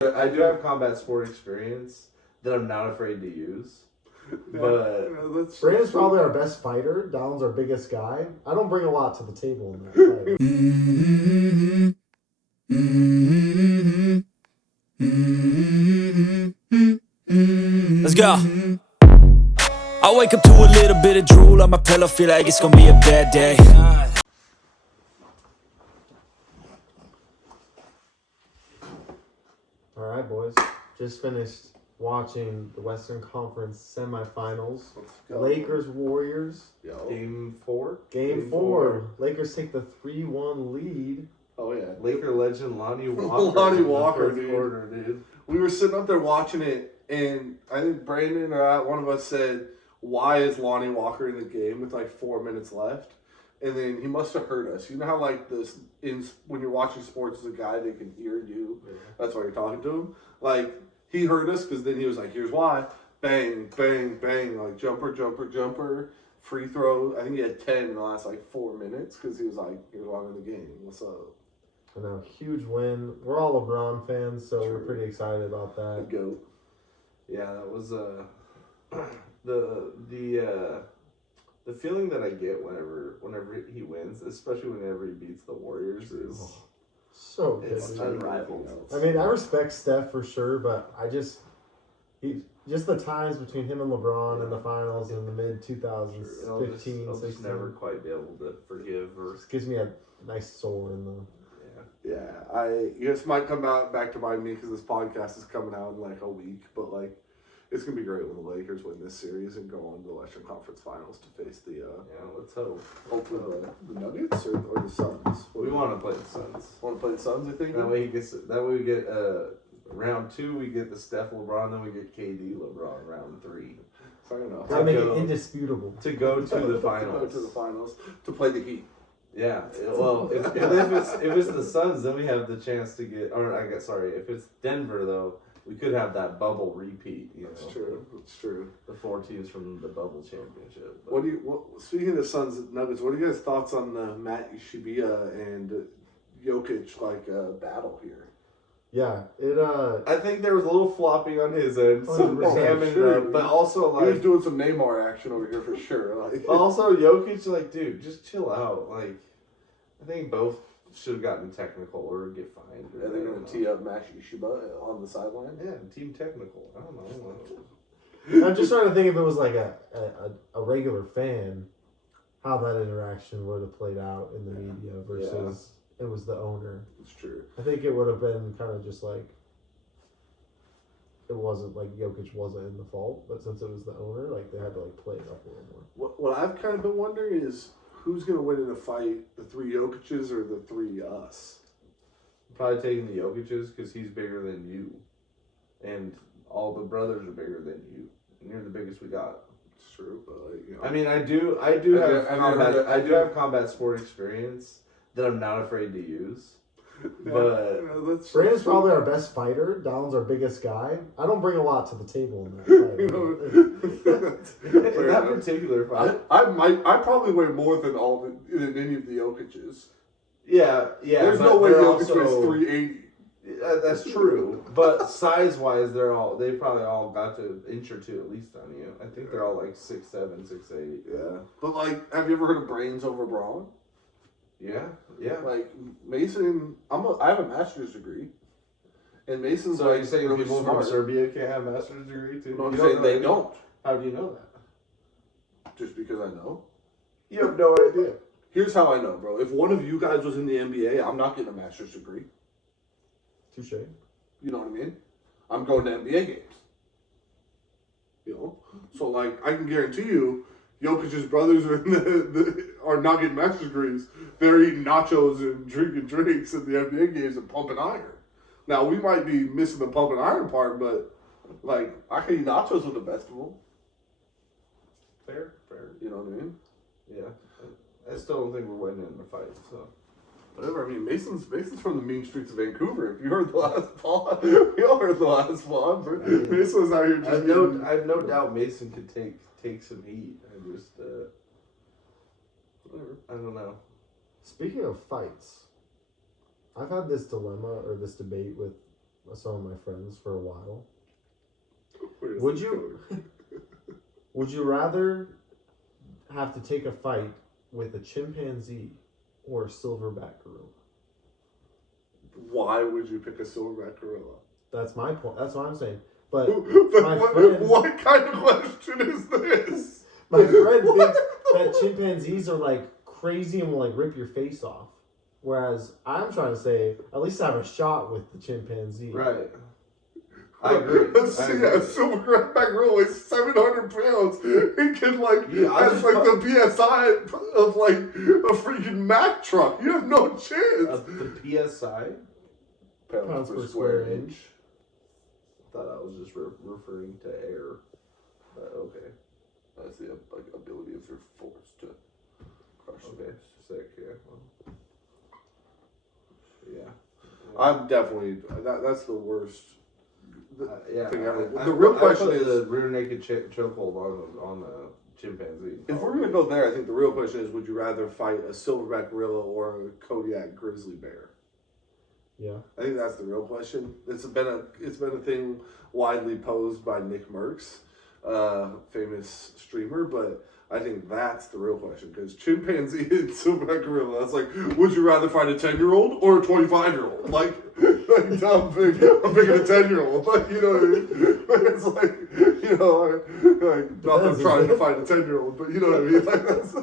I do have combat sport experience that I'm not afraid to use. But Brandon's probably our best fighter. Donald's our biggest guy. I don't bring a lot to the table in that fight. Let's go. I wake up to a little bit of drool on my pillow, feel like it's gonna be a bad day. All right, boys. Just finished watching the Western Conference semifinals. Lakers Warriors. Game 4. Game 4. Lakers take the 3-1 lead. Oh yeah, Laker legend Lonnie Walker. Lonnie Walker, dude. Quarter, dude. We were sitting up there watching it, and I think Brandon or one of us said, "Why is Lonnie Walker in the game with like 4 minutes left?" And then he must have heard us. You know how like this when you're watching sports as a guy, they can hear you. Yeah. That's why you're talking to him. Like he heard us because then he was like, "Here's why." Bang, bang, bang, like jumper, jumper, jumper, free throw. I think he had 10 in the last like 4 minutes because he was like, "Here's why I'm in the game. What's up?" I know, huge win. We're all LeBron fans, so we're pretty excited about that. The GOAT. Yeah, that was the feeling that I get whenever he wins, especially whenever he beats the Warriors, is so good. It's unrivaled. I mean, I respect Steph for sure, but just the times between him and LeBron in the finals in the mid 2015, I'll just never quite be able to forgive or. Just gives me a nice sore in the. Yeah, you guys might come back to mind me because this podcast is coming out in like a week, but like it's gonna be great when the Lakers win this series and go on to the Western Conference Finals to face the let's hope. Hopefully the Nuggets or the Suns. We want to play the Suns. Want to play the Suns? I think that way we get round 2. We get the Steph LeBron, then we get KD LeBron round 3. Fair enough. That make it indisputable to go to the finals. To the finals to play the Heat. Yeah, well, if it's the Suns, then we have the chance to get. If it's Denver though, we could have that bubble repeat. That's true. That's true. The 4 teams from the bubble championship. But. Speaking of Suns and Nuggets, what are you guys' thoughts on the Matt Ishibia and Jokic battle here? Yeah, I think there was a little floppy on his end, but also he was doing some Neymar action over here for sure. Like, also Jokic, dude, just chill out. I think both should have gotten technical or get fined. Are they going to tee up Matt Ishibia on the sideline? Yeah, team technical. I don't know. I'm just trying to think if it was like a regular fan, how that interaction would have played out in the media versus. It was the owner. It's true. I think it would have been kind of just like it wasn't like Jokic wasn't in the fault, but since it was the owner, they had to play it up a little more. What I've kind of been wondering is who's going to win in a fight, the 3 Jokic's or the 3 us? Probably taking the Jokic's because he's bigger than you, and all the brothers are bigger than you, and you're the biggest we got. It's true, but I mean, I do have combat sport experience that I'm not afraid to use. But Brandon's probably our best fighter. Donald's our biggest guy. I don't bring a lot to the table in that fight. In that particular fight, I probably weigh more than any of the Jokic's. Yeah. There's no way Jokic weighs 380. That's true, but size-wise, they probably all got to an inch or 2 at least on you. I think they're all 6'7", 6'8". Yeah, but have you ever heard of brains over brawn? Yeah. Mason, I have a master's degree, and Mason's so you're saying really people smart. from Serbia can't have master's degree too? No, I'm saying they don't. How do you know that? Just because I know. You have no idea. Here's how I know, bro. If one of you guys was in the NBA, I'm not getting a master's degree. Touche. You know what I mean? I'm going to NBA games. So I can guarantee you, Jokic's brothers are not getting master's degrees. They're eating nachos and drinking drinks at the NBA games and pumping iron. Now, we might be missing the pumping iron part, but, I can eat nachos with the best of them. Fair. You know what I mean? Yeah. I still don't think we're winning in the fight, so. Whatever. I mean, Mason's from the mean streets of Vancouver. If you heard the last pod, we all heard the last pod. Mason was out here just I have no doubt Mason could take some heat. I just, I don't know. Speaking of fights, I've had this dilemma or this debate with some of my friends for a while. Where's Would this you going? would you rather have to take a fight with a chimpanzee or a silverback gorilla? Why would you pick a silverback gorilla? That's my point. That's what I'm saying. But But my friend, what kind of question is this? my friend thinks that chimpanzees are like crazy and will like rip your face off. Whereas I'm trying to say, at least have a shot with the chimpanzee. Right. I agree. Let's I see, agree. a silverback gorilla weighs 700 pounds. It can like Yeah, I has just like thought- the PSI of like a freaking Mack truck. You have no chance. The PSI? Pounds per square inch. I thought I was just referring to air. But okay. That's the like ability of your force to crush Okay. Sick, yeah. Well, yeah. I'm definitely that's the worst. Yeah. thing ever. I The real put question the is, rear naked chokehold on the chimpanzee. if we're gonna go there, I think the real question is, would you rather fight a silverback gorilla or a Kodiak grizzly bear? Yeah. I think that's the real question. It's been a thing widely posed by Nick Merckx, famous streamer, but I think that's the real question, because chimpanzee and silverback gorilla, that's like, would you rather fight a 10-year-old or a 25-year-old? Like I'm picking a 10-year-old. Like, you know what I mean? It's like, you know, like not that I'm trying to fight a 10-year-old, but you know what I mean? Like that's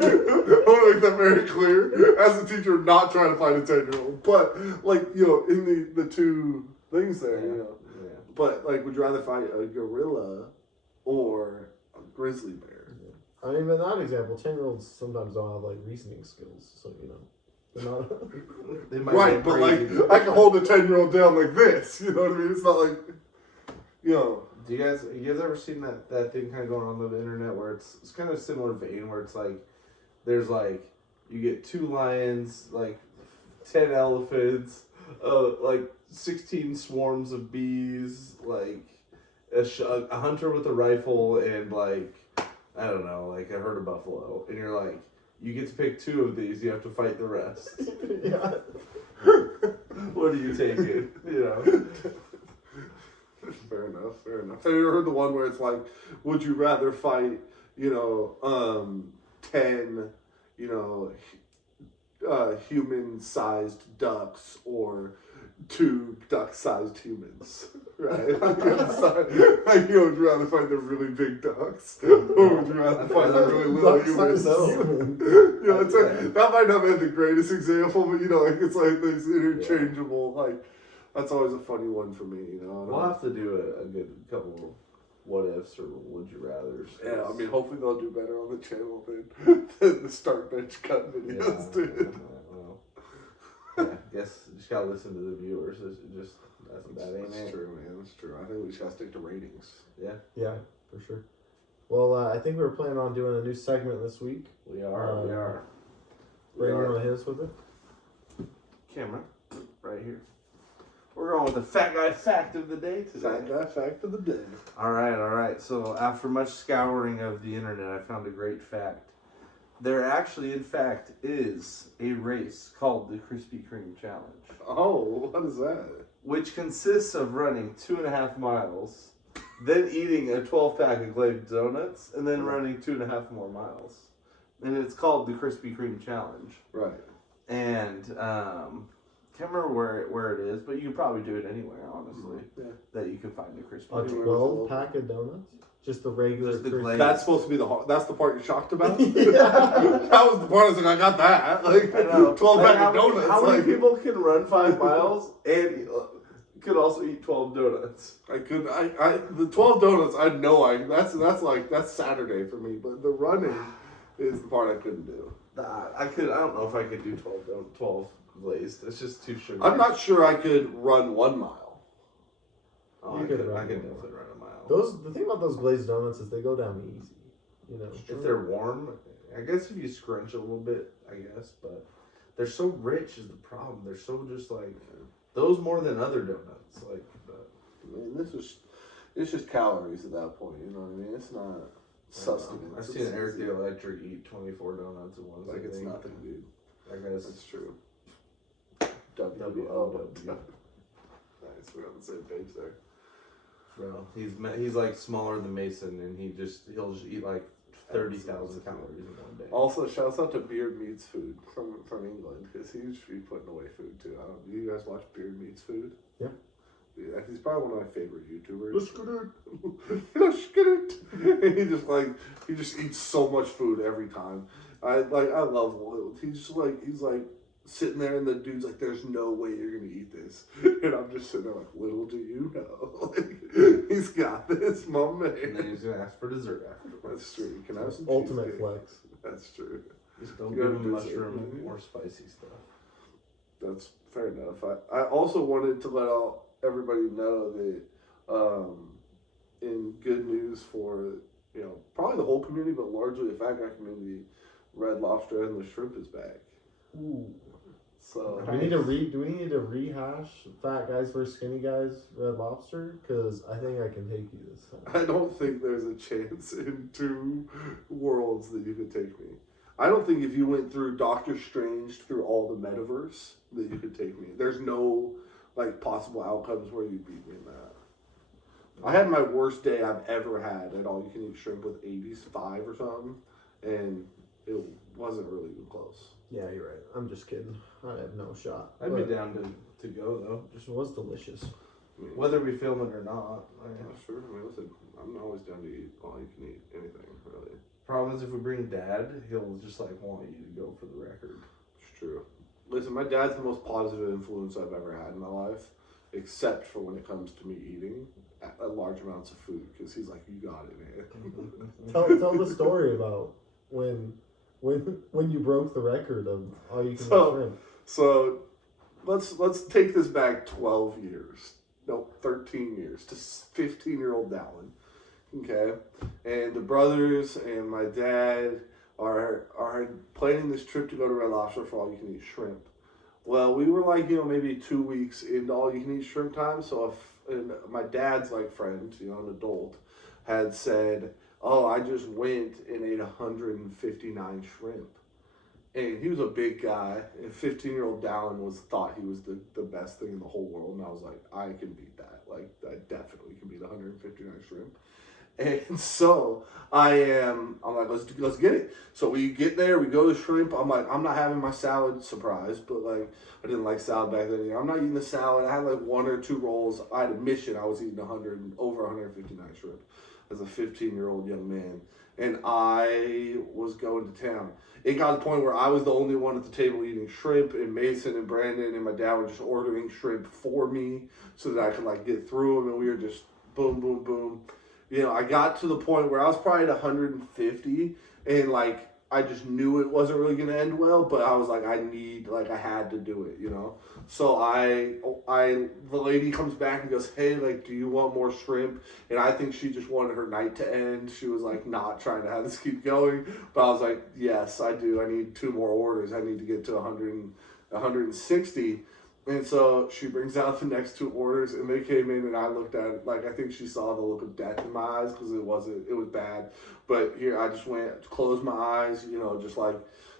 I want to make that very clear. As a teacher, I'm not trying to fight a 10-year-old, but like, you know, in the two things there, you know. Yeah. But like, would you rather fight a gorilla or a grizzly bear? I mean, in that example, 10-year-olds sometimes don't have like reasoning skills, so you know, they're not. They might Right, go but like, crazy. I can hold a 10-year-old down like this. You know what I mean? It's not like, you know. Do you guys ever seen that thing kind of going on the internet where it's kind of similar vein where it's like there's like you get 2 lions, like 10 elephants, like 16 swarms of bees, like a hunter with a rifle, and like I don't know, like a herd of buffalo, and you're like, you get to pick 2 of these, you have to fight the rest. Yeah. What are you taking? You know. Fair enough. Have you ever heard the one where it's like, would you rather fight, you know, 10, you know, human-sized ducks or 2 duck-sized humans, right? Like, you know, would you rather fight the really big ducks, or would you rather fight the really little humans? You know, it's like, that might not be the greatest example, but you know, like it's like these interchangeable, like that's always a funny one for me. You know, We'll have to do a good couple of what ifs or would you rather's. yeah, I mean, hopefully they'll do better on the channel than the start bench cut videos did. Well, yeah, I guess you just gotta listen to the viewers. It's just that ain't That's it. true, man. That's true. I think we just gotta stick to ratings. Yeah, Yeah, for sure. Well, I think we were planning on doing a new segment this week. we are. We are. Brandon, you want to hit us with it? Camera, right here. We're going with the fat guy fact of the day today. Fat guy fact of the day. All right. So after much scouring of the internet, I found a great fact. There actually, in fact, is a race called the Krispy Kreme Challenge, Oh, what is that? which consists of running 2.5 miles, then eating a 12-pack of glazed donuts, and then running 2.5 more miles. And it's called the Krispy Kreme Challenge. Right. And can't remember where it is, but you can probably do it anywhere, honestly. Yeah. That you can find the Krispy A Kreme. 12-pack of donuts? Just the regular. Just the Krispy- glazed. That's supposed to be that's the part you're shocked about? Yeah. That was the part I was like, I got that. Like, I know. 12 pack How of many- donuts. How many like, people can run 5 miles and could also eat 12 donuts? I could, the 12 donuts, I know that's Saturday for me, but the running is the part I couldn't do. I don't know if I could do 12 glazed. It's just too sugary. I'm not sure I could run 1 mile. Oh, You I could could run definitely run a mile. The thing about those glazed donuts is they go down easy. You know. If they're warm, I guess if you scrunch a little bit, I guess, but they're so rich is the problem. They're so just like those more than other donuts. Like, I mean, it's just calories at that point, you know what I mean? It's not sustenance. I've seen Eric the Electric eat 24 donuts at once. Like, I it's think. nothing, dude. I guess That's true. W-O-W. Nice. Nice. We're on the same page there. Bro, he's like smaller than Mason, and he'll just eat like 30,000 calories in one day. Also, shouts out to Beard Meats Food from England, because he should be putting away food too. Do you guys watch Beard Meats Food? Yeah. Yeah, he's probably one of my favorite YouTubers. Let's get it. And he just eats so much food every time. I love Will. He's like sitting there, and the dude's like, "There's no way you're gonna eat this," and I'm just sitting there like, "Little do you know, he's got this, my man." And then he's gonna ask for dessert afterwards. That's true. You can have some ultimate cheesecake. flex. That's true. Just don't You give gotta him do mushroom it. or spicy stuff. That's fair enough. I also wanted to let everybody know that in good news for probably the whole community, but largely the Fat Guy community, Red Lobster and the shrimp is back. Ooh. So Do we need to rehash Fat Guys versus Skinny Guys Red Lobster? Because I think I can take you this time. I don't think there's a chance in two worlds that you could take me. I don't think if you went through Doctor Strange through all the metaverse that you could take me. There's no possible outcomes where you beat me in that. I had my worst day I've ever had at All You Can Eat Shrimp with 85 or something, and it wasn't really even close. Yeah, you're right. I'm just kidding. I have no shot. I'd be down to go though. Just was delicious. I mean, Whether we film it or not. yeah, sure. I mean, listen, I'm always down to eat all you can eat anything, really. Problem is, if we bring Dad, he'll just want you to go for the record. It's true. Listen, my dad's the most positive influence I've ever had in my life, except for when it comes to me eating large amounts of food, because he's like, "You got it, man." Tell the story about when you broke the record of all you can eat shrimp. So let's take this back 12 years. No, 13 years to 15-year-old Dallin. Okay? And the brothers and my dad are planning this trip to go to Red Lobster for all you can eat shrimp. Well, we were maybe 2 weeks into all you can eat shrimp time, so and my dad's friend, an adult, had said, "Oh, I just went and ate 159 shrimp." And he was a big guy, and 15-year-old Dallin thought he was the best thing in the whole world, and I was like, I can beat that. I definitely can beat 159 shrimp. And so I'm like, let's get it. So we get there, we go to shrimp. I'm like, I'm not having my salad, surprise, but I didn't like salad back then. I'm not eating the salad. I had 1 or 2 rolls. I had a mission. I was eating over 159 shrimp as a 15-year-old young man, and I was going to town. It got to the point where I was the only one at the table eating shrimp, and Mason and Brandon and my dad were just ordering shrimp for me so that I could get through them, and we were just boom, boom, boom. I got to the point where I was probably at 150, and I just knew it wasn't really going to end well, but I was like, I had to do it, So the lady comes back and goes, "Hey, do you want more shrimp?" And I think she just wanted her night to end. She was not trying to have this keep going, but I was like, yes, I do. I need 2 more orders. I need to get to 160. And so she brings out the next 2 orders, and they came in, and I looked at it, I think she saw the look of death in my eyes, because it was bad. But here, I just closed my eyes, just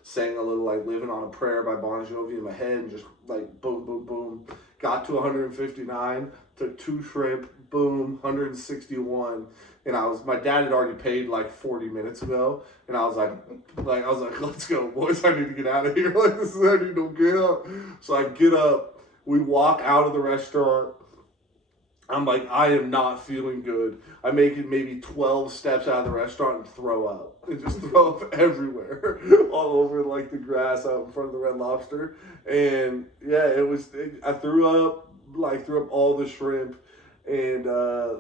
sang a little, Living on a Prayer by Bon Jovi in my head, and just, boom, boom, boom. Got to 159, took 2 shrimp, boom, 161. And my dad had already paid 40 minutes ago, and I was like, let's go, boys, I need to get out of here. I need to get up. So I get up, we walk out of the restaurant. I'm like, I am not feeling good. I make it maybe 12 steps out of the restaurant and throw up. And just throw up everywhere. All over the grass out in front of the Red Lobster. And yeah, I threw up all the shrimp. And I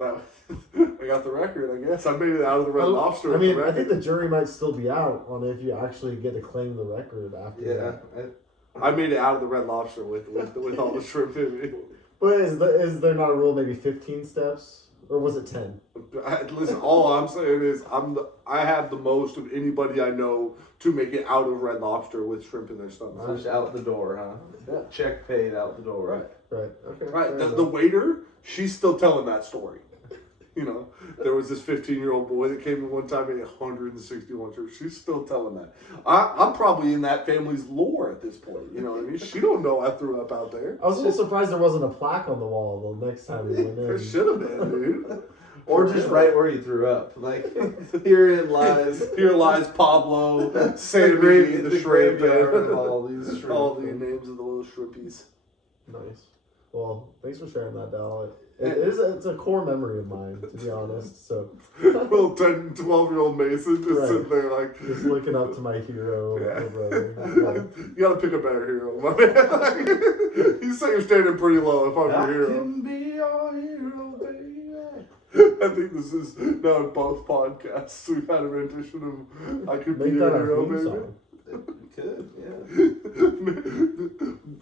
got the record, I guess. I made it out of the Red Lobster. I mean, I think the jury might still be out on if you actually get to claim the record after that. I made it out of the Red Lobster with all the shrimp in me. But is there not a rule, maybe 15 steps? Or was it 10? Listen, all I'm saying is I have the most of anybody I know to make it out of Red Lobster with shrimp in their stomach. Just out the door, huh? Yeah. Check paid out the door. Right. Right. Okay. Right. The waiter, she's still telling that story. You know, there was this 15-year-old boy that came in one time and ate 161 shrimps. She's still telling that. I'm probably in that family's lore at this point. You know what I mean? She don't know I threw up out there. I was a little surprised there wasn't a plaque on the wall the next time we went in. There should have been, dude. Or just right where you threw up. Like, herein lies Pablo, Sammy, the shrimp, graveyard of all these shrimp. all the names of the little shrimpies. Nice. Well, thanks for sharing that, Dal. It's a core memory of mine, to be honest. So, Little 10, 12-year-old Mason just sitting there like... just looking up to my hero, my brother. You gotta pick a better hero, my man. You say you're standing pretty low if I'm I your hero. can be your hero, baby. I think this is now in both podcasts. We've had a rendition of I Could Be Make Your that our Hero, theme baby. song. Could,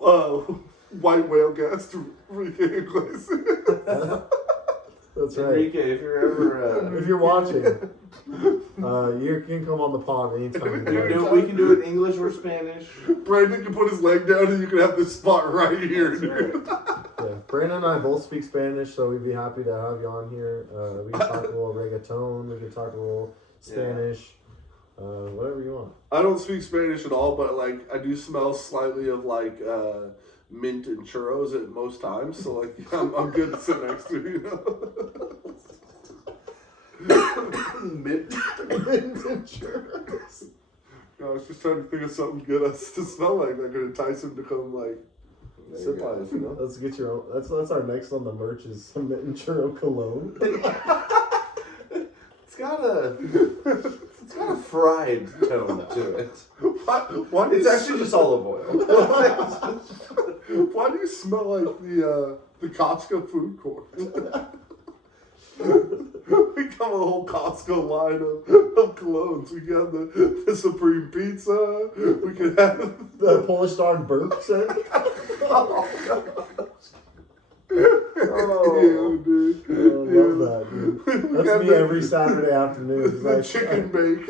yeah. White whale guest, Enrique Iglesias. That's right. Enrique, if you're ever... If you're watching, you can come on the pod anytime. we can do it in English or Spanish. Brandon can put his leg down and you can have this spot right here, dude. Yeah, Brandon and I both speak Spanish, so we'd be happy to have you on here. We can talk a little reggaeton, we can talk a little Spanish, whatever you want. I don't speak Spanish at all, but like I do smell slightly of like mint and churros at most times, so like I'm good to sit next to, you know. Mint. And churros. I was just trying to think of something good to smell like that could entice him to come like sip on us, you know. Let's get your own. That's our next on the merch is some mint and churro cologne. It's got a fried tone to it. Why do It's you actually just olive oil. Why do you smell like the Costco food court? We got a whole Costco line of colognes. We got the Supreme Pizza. We could have The Polish dog burp scent. Oh, dude. I love that, dude. That's me every Saturday afternoon. It's The like, chicken bake.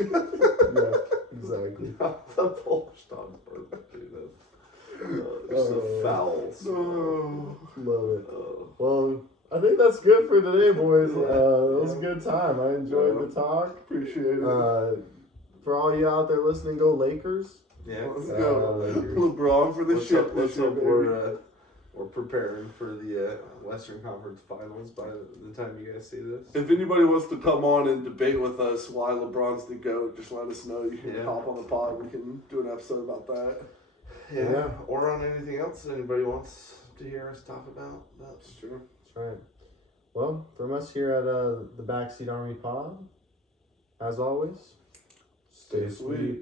Yeah, exactly. The Polish dog burger, dude. That's so foul. Oh. Love it. Well, I think that's good for today, boys. It was a good time. I enjoyed the talk. Appreciate it. For all you out there listening, go Lakers. Yeah. Let's go. LeBron for the ship. Let's hope we're preparing for the Western Conference Finals by the time you guys see this. If anybody wants to come on and debate with us why LeBron's the GOAT, just let us know. You can hop on the pod. We can do an episode about that. Yeah. Or on anything else that anybody wants to hear us talk about. That's true. That's right. Well, from us here at the Backseat Army Pod, as always, Stay sweet.